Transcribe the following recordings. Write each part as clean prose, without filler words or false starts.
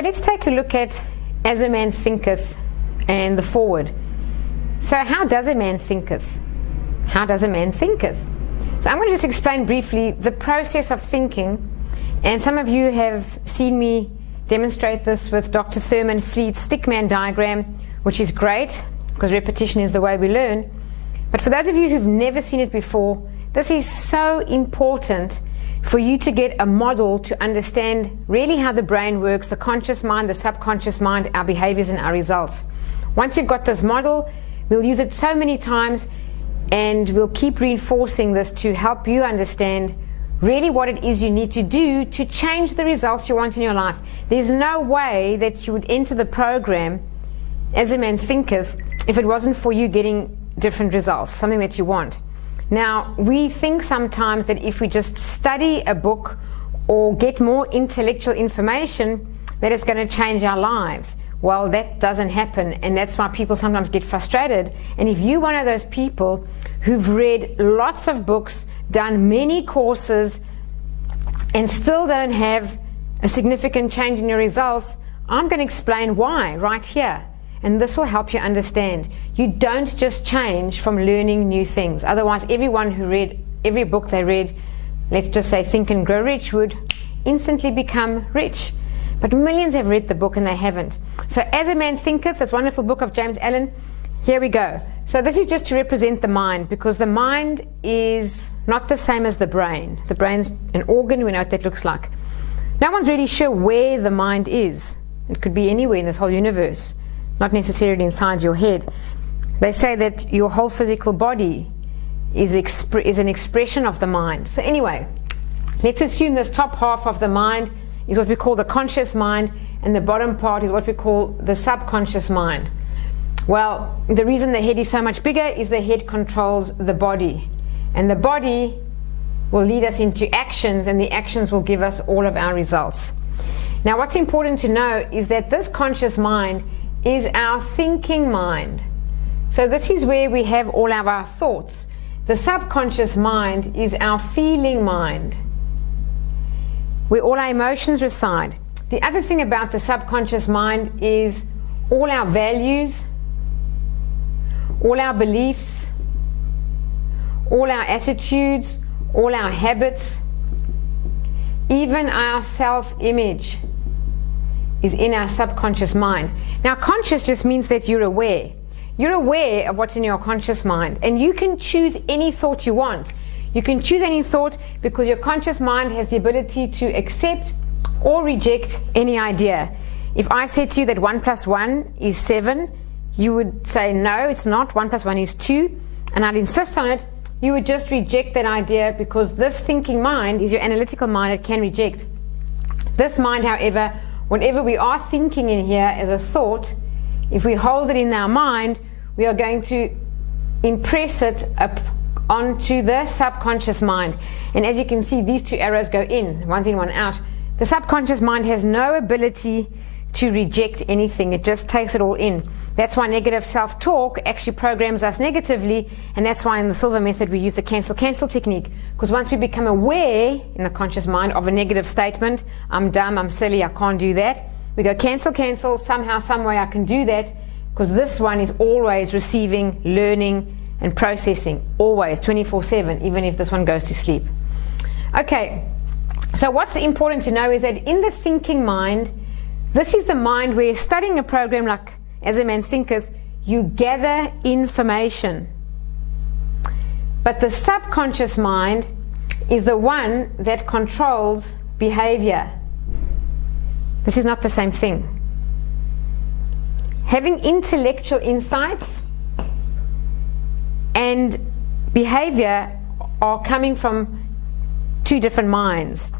So let's take a look at As a Man Thinketh and the forward. So how does a man thinketh? How does a man thinketh? So I'm going to just explain briefly the process of thinking, and some of you have seen me demonstrate this with Dr. Thurman Fleet's stickman diagram, which is great because repetition is the way we learn. But for those of you who've never seen it before, this is so important for you to get a model to understand really how the brain works, the conscious mind, the subconscious mind, our behaviors and our results. Once you've got this model, we'll use it so many times, and we'll keep reinforcing this to help you understand really what it is you need to do to change the results you want in your life. There's no way that you would enter the program As a Man Thinketh if it wasn't for you getting different results, something that you want. Now, we think sometimes that if we just study a book or get more intellectual information, that it's going to change our lives. Well, that doesn't happen, and that's why people sometimes get frustrated. And if you're one of those people who've read lots of books, done many courses, and still don't have a significant change in your results, I'm going to explain why right here. And this will help you understand. You don't just change from learning new things. Otherwise, everyone who read every book they read, let's just say Think and Grow Rich, would instantly become rich. But millions have read the book and they haven't. So As a Man Thinketh, this wonderful book of James Allen, here we go. So this is just to represent the mind, because the mind is not the same as the brain. The brain's an organ, we know what that looks like. No one's really sure where the mind is. It could be anywhere in this whole universe, not necessarily inside your head. They say that your whole physical body is an expression of the mind. So anyway, let's assume this top half of the mind is what we call the conscious mind, and the bottom part is what we call the subconscious mind. Well, the reason the head is so much bigger is the head controls the body, and the body will lead us into actions, and the actions will give us all of our results. Now, what's important to know is that this conscious mind is our thinking mind. So this is where we have all of our thoughts. The subconscious mind is our feeling mind, where all our emotions reside. The other thing about the subconscious mind is all our values, all our beliefs, all our attitudes, all our habits, even our self-image is in our subconscious mind. Now, conscious just means that you're aware. You're aware of what's in your conscious mind, and you can choose any thought you want. You can choose any thought because your conscious mind has the ability to accept or reject any idea. If I said to you that 1 + 1 is 7, you would say, no, it's not. 1 + 1 is 2. And I'd insist on it. You would just reject that idea, because this thinking mind is your analytical mind. It can reject. This mind, however, whatever we are thinking in here as a thought, if we hold it in our mind, we are going to impress it onto the subconscious mind. And as you can see, these two arrows go in, one's in, one out. The subconscious mind has no ability to reject anything. It just takes it all in. That's why negative self-talk actually programs us negatively, and that's why in the Silver method we use the cancel technique, because once we become aware in the conscious mind of a negative statement, I'm dumb, I'm silly, I can't do that, we go cancel, somehow, some way I can do that, because this one is always receiving, learning and processing, always 24/7, even if this one goes to sleep. Okay, so what's important to know is that in the thinking mind, this is the mind where you're studying a program like As a Man Thinketh, you gather information. But the subconscious mind is the one that controls behavior. This is not the same thing. Having intellectual insights and behavior are coming from two different minds.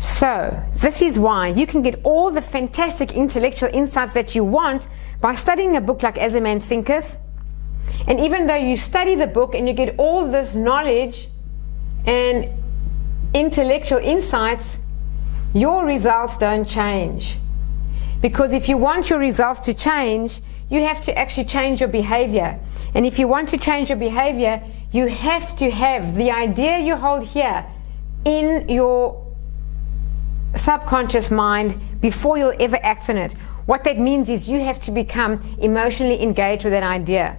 So this is why you can get all the fantastic intellectual insights that you want by studying a book like As a Man Thinketh. And even though you study the book and you get all this knowledge and intellectual insights, your results don't change. Because if you want your results to change, you have to actually change your behavior. And if you want to change your behavior, you have to have the idea you hold here in your subconscious mind before you'll ever act on it. What that means is you have to become emotionally engaged with that idea.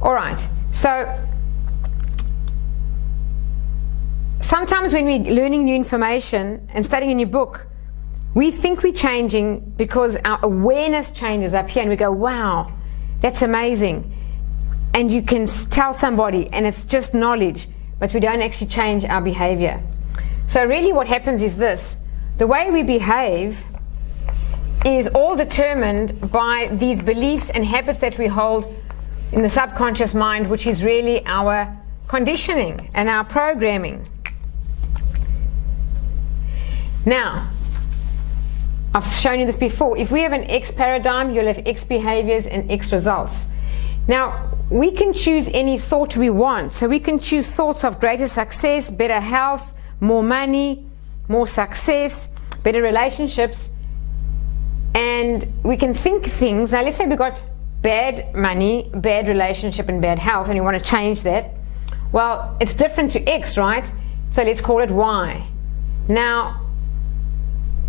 All right, so sometimes when we're learning new information and studying a new book, we think we're changing because our awareness changes up here and we go, wow, that's amazing. And you can tell somebody and it's just knowledge, but we don't actually change our behavior. So really what happens is this: the way we behave is all determined by these beliefs and habits that we hold in the subconscious mind, which is really our conditioning and our programming. Now, I've shown you this before. If we have an X paradigm, you'll have X behaviors and X results. Now, we can choose any thought we want. So we can choose thoughts of greater success, better health, more money, more success, better relationships. And we can think things. Now, let's say we got bad money, bad relationship, and bad health, and you want to change that. Well, it's different to X, right? So let's call it Y. Now,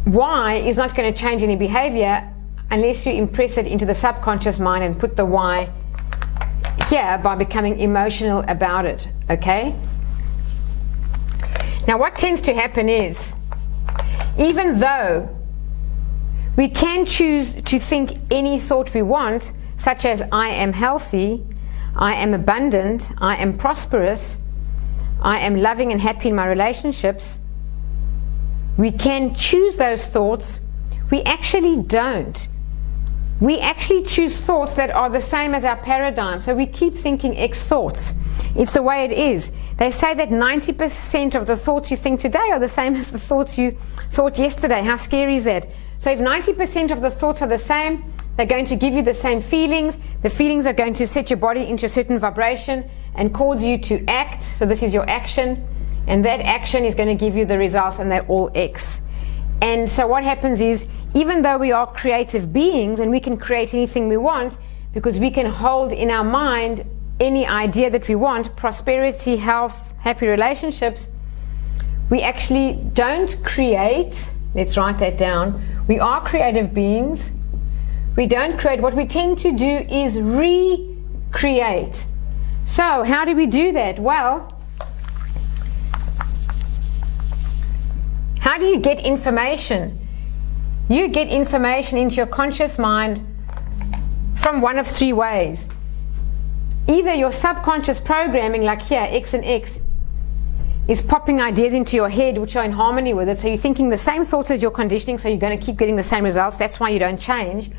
Y is not going to change any behavior unless you impress it into the subconscious mind and put the Y here by becoming emotional about it, okay? Now, what tends to happen is, even though we can choose to think any thought we want, such as I am healthy, I am abundant, I am prosperous, I am loving and happy in my relationships, we can choose those thoughts. We actually don't. We actually choose thoughts that are the same as our paradigm. So we keep thinking X thoughts. It's the way it is. They say that 90% of the thoughts you think today are the same as the thoughts you thought yesterday. How scary is that? So if 90% of the thoughts are the same, they're going to give you the same feelings. The feelings are going to set your body into a certain vibration and cause you to act. So this is your action. And that action is going to give you the results, and they're all X. And so what happens is, even though we are creative beings and we can create anything we want, because we can hold in our mind any idea that we want, prosperity, health, happy relationships, we actually don't create. Let's write that down. We are creative beings. We don't create. What we tend to do is recreate. So how do we do that? Well, how do you get information? You get information into your conscious mind from one of three ways. Either your subconscious programming, like here, X and X, is popping ideas into your head which are in harmony with it. So you're thinking the same thoughts as your conditioning, so you're going to keep getting the same results. That's why you don't change.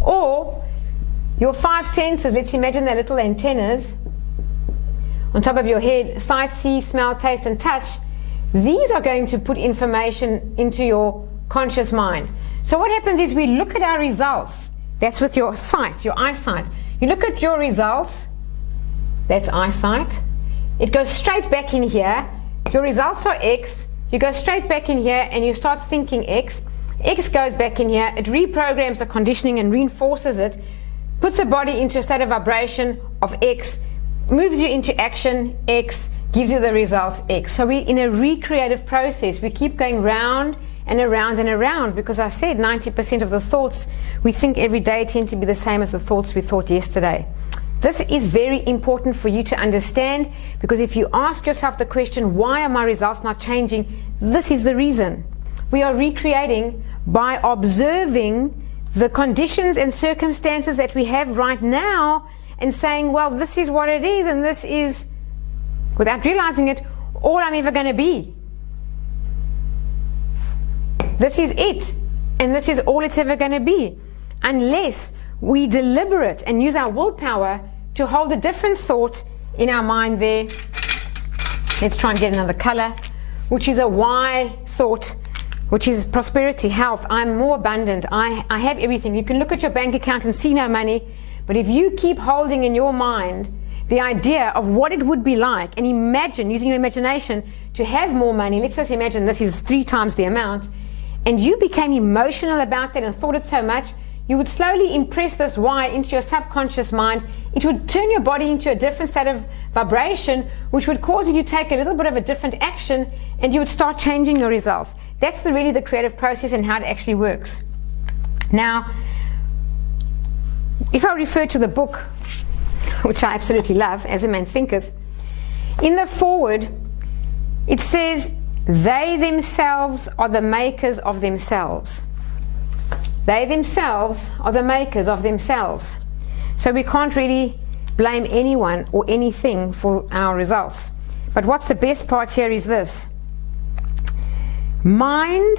Or your five senses, let's imagine they're little antennas on top of your head: sight, see, smell, taste, and touch. These are going to put information into your conscious mind. So what happens is we look at our results. That's with your sight, your eyesight. You look at your results. That's eyesight. It goes straight back in here. Your results are X. You go straight back in here and you start thinking X. X goes back in here. It reprograms the conditioning and reinforces it, puts the body into a state of vibration of X, moves you into action, X, gives you the results X. So we're in a recreative process. We keep going round and around and around, because I said 90% of the thoughts we think every day tend to be the same as the thoughts we thought yesterday. This is very important for you to understand, because if you ask yourself the question, why are my results not changing? This is the reason. We are recreating by observing the conditions and circumstances that we have right now and saying, well, this is what it is, and this is, without realizing it, all I'm ever going to be. This is it, and this is all it's ever going to be, unless we deliberate and use our willpower to hold a different thought in our mind there. Let's try and get another color, which is a Y thought, which is prosperity, health. I'm more abundant. I have everything. You can look at your bank account and see no money, but if you keep holding in your mind the idea of what it would be like, and imagine, using your imagination, to have more money. Let's just imagine this is 3 times the amount, and you became emotional about that and thought it so much, you would slowly impress this why into your subconscious mind. It would turn your body into a different state of vibration, which would cause you to take a little bit of a different action, and you would start changing your results. That's really the creative process and how it actually works. Now, if I refer to the book, which I absolutely love, As a Man Thinketh, in the foreword, it says, they themselves are the makers of themselves. They themselves are the makers of themselves. So we can't really blame anyone or anything for our results. But what's the best part here is this. Mind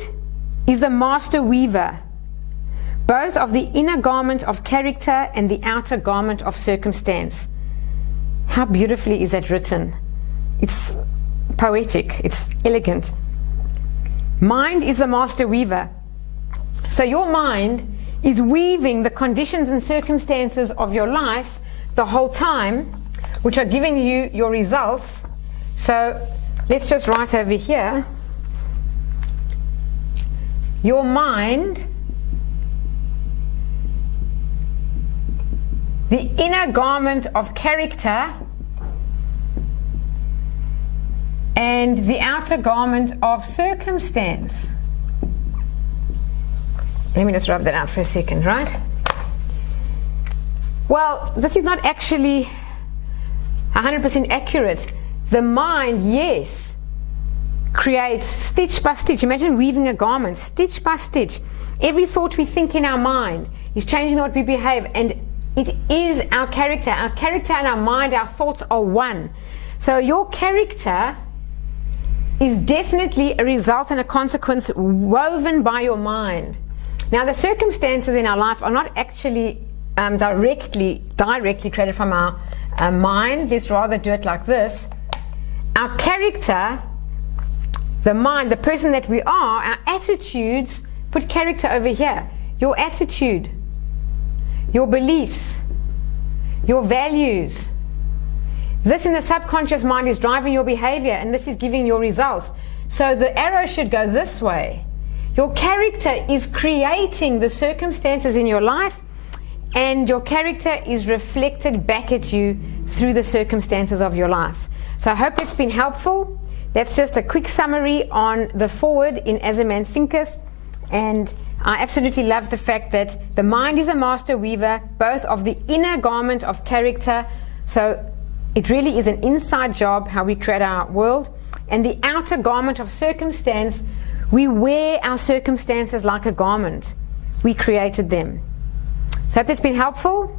is the master weaver, both of the inner garment of character and the outer garment of circumstance. How beautifully is that written? It's poetic, it's elegant. Mind is the master weaver. So your mind is weaving the conditions and circumstances of your life the whole time, which are giving you your results. So let's just write over here. Your mind, the inner garment of character, and the outer garment of circumstance. Let me just rub that out for a second, right? Well, this is not actually 100% accurate. The mind, yes, creates stitch by stitch. Imagine weaving a garment, stitch by stitch. Every thought we think in our mind is changing the way we behave, and it is our character. Our character and our mind, our thoughts are one. So your character is definitely a result and a consequence woven by your mind. Now, the circumstances in our life are not actually directly created from our mind. Let's rather do it like this. Our character, the mind, the person that we are, our attitudes, put character over here. Your attitude, your beliefs, your values. This in the subconscious mind is driving your behavior, and this is giving your results. So the arrow should go this way. Your character is creating the circumstances in your life, and your character is reflected back at you through the circumstances of your life. So I hope it's been helpful. That's just a quick summary on the foreword in As a Man Thinketh. And I absolutely love the fact that the mind is a master weaver, both of the inner garment of character. So it really is an inside job how we create our world. And the outer garment of circumstance, we wear our circumstances like a garment. We created them. So I hope that's been helpful.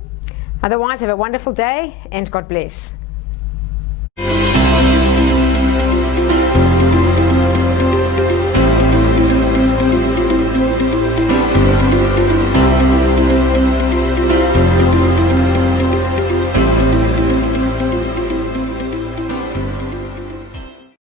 Otherwise, have a wonderful day and God bless.